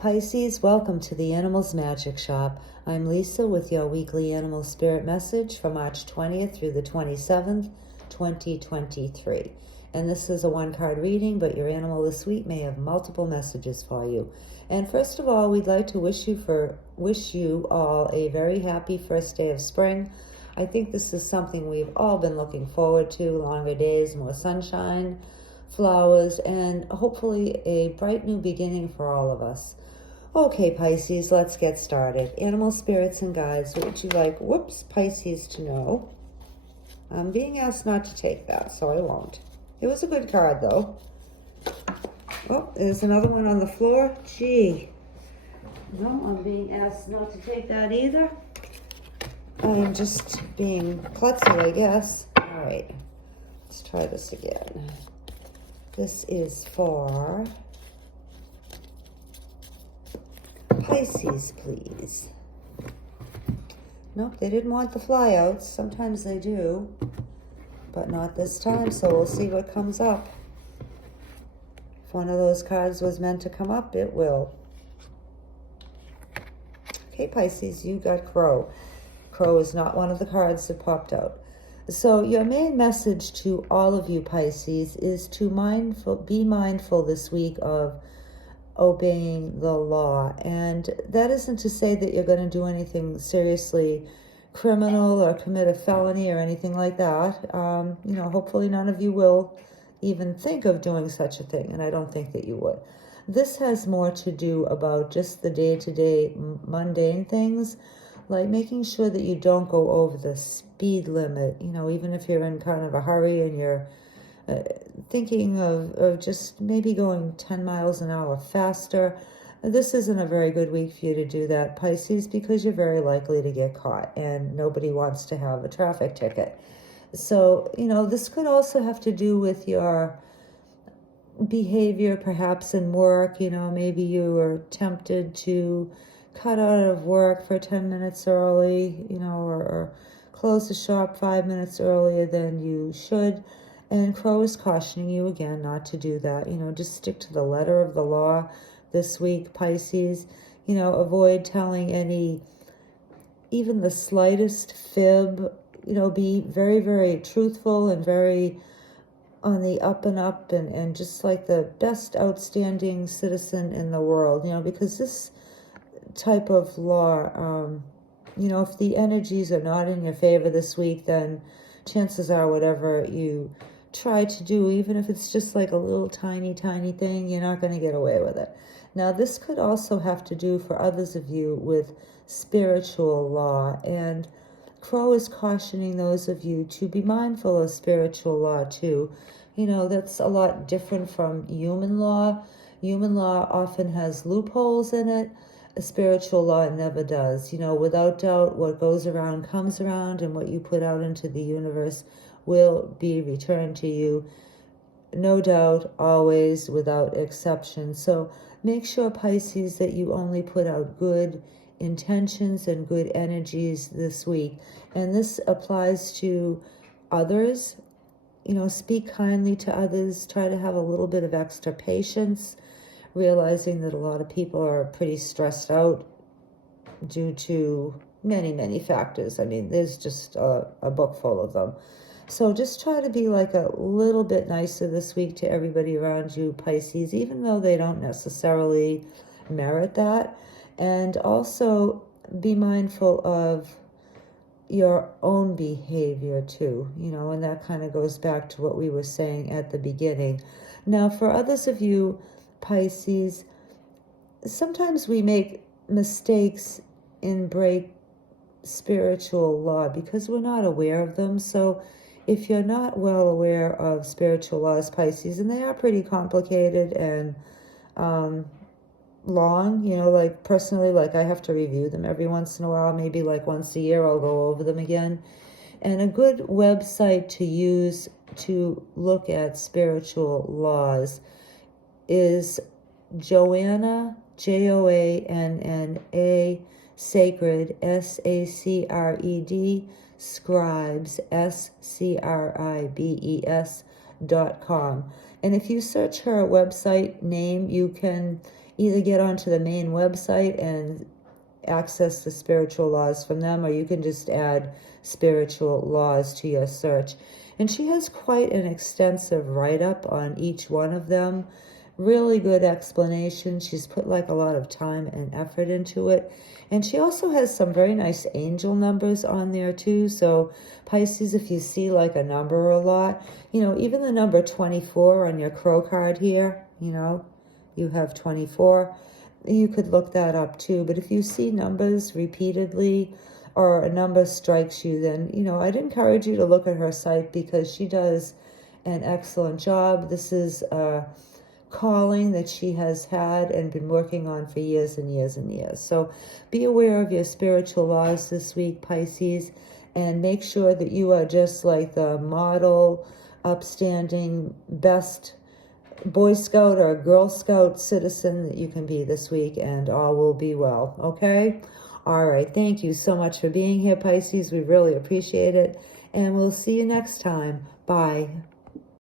Pisces, welcome to the Animals Magic Shop. I'm Lisa with your weekly animal spirit message for March 20th through the 27th, 2023. And this is a one-card reading, but your animal this week may have multiple messages for you. And first of all, we'd like to wish you all a very happy first day of spring. I think this is something we've all been looking forward to: longer days, more sunshine, flowers, and hopefully a bright new beginning for all of us. Okay, Pisces, let's get started. Animal spirits and guides, what would you like, Pisces, to know? I'm being asked not to take that, so I won't. It was a good card, though. Oh, there's another one on the floor. Gee. No, I'm being asked not to take that either. I'm just being klutzy, I guess. All right, let's try this again. This is for Pisces, please. Nope, they didn't want the flyouts. Sometimes they do, but not this time, so we'll see what comes up. If one of those cards was meant to come up, it will. Okay, Pisces, you got Crow. Crow is not one of the cards that popped out. So your main message to all of you, Pisces, is to be mindful this week of obeying the law. And that isn't to say that you're going to do anything seriously criminal or commit a felony or anything like that. Hopefully none of you will even think of doing such a thing, and I don't think that you would. This has more to do about just the day-to-day mundane things, like making sure that you don't go over the speed limit, even if you're in kind of a hurry and you're thinking of just maybe going 10 miles an hour faster. This isn't a very good week for you to do that, Pisces, because you're very likely to get caught, and nobody wants to have a traffic ticket. So, this could also have to do with your behavior, perhaps in work. Maybe you were tempted to cut out of work for 10 minutes early, or close the shop 5 minutes earlier than you should. And Crow is cautioning you again not to do that. Just stick to the letter of the law this week, Pisces. Avoid telling even the slightest fib. Be very, very truthful and very on the up and up, and just like the best outstanding citizen in the world, because this type of law, if the energies are not in your favor this week, then chances are whatever you try to do, even if it's just like a little tiny thing, you're not going to get away with it. Now, this could also have to do for others of you with spiritual law, and Crow is cautioning those of you to be mindful of spiritual law too. That's a lot different from human law. Human law often has loopholes in it. A spiritual law never does. Without doubt, what goes around comes around, and what you put out into the universe will be returned to you, no doubt, always, without exception. So make sure, Pisces, that you only put out good intentions and good energies this week. And this applies to others. Speak kindly to others. Try to have a little bit of extra patience, realizing that a lot of people are pretty stressed out due to many factors. There's just a book full of them. So just try to be like a little bit nicer this week to everybody around you, Pisces, even though they don't necessarily merit that. And also be mindful of your own behavior too, and that kind of goes back to what we were saying at the beginning. Now, for others of you, Pisces, sometimes we make mistakes and break spiritual law because we're not aware of them. So if you're not well aware of spiritual laws, Pisces, and they are pretty complicated and long, like personally, like I have to review them every once in a while, maybe like once a year I'll go over them again. And a good website to use to look at spiritual laws is Joanna, Joanna, Sacred, Sacred, Scribes, Scribes.com. And if you search her website name, you can either get onto the main website and access the spiritual laws from them, or you can just add spiritual laws to your search. And she has quite an extensive write-up on each one of them. Really good explanation. She's put like a lot of time and effort into it. And she also has some very nice angel numbers on there too. So Pisces, if you see like a number a lot, you know, even the number 24 on your crow card here, you know, you have 24. You could look that up too. But if you see numbers repeatedly or a number strikes you, then, you know, I'd encourage you to look at her site because she does an excellent job. This is a calling that she has had and been working on for years and years and years. So be aware of your spiritual laws this week, Pisces, and make sure that you are just like the model, upstanding, best Boy Scout or Girl Scout citizen that you can be this week, and all will be well, okay? All right, thank you so much for being here, Pisces. We really appreciate it, and we'll see you next time. Bye.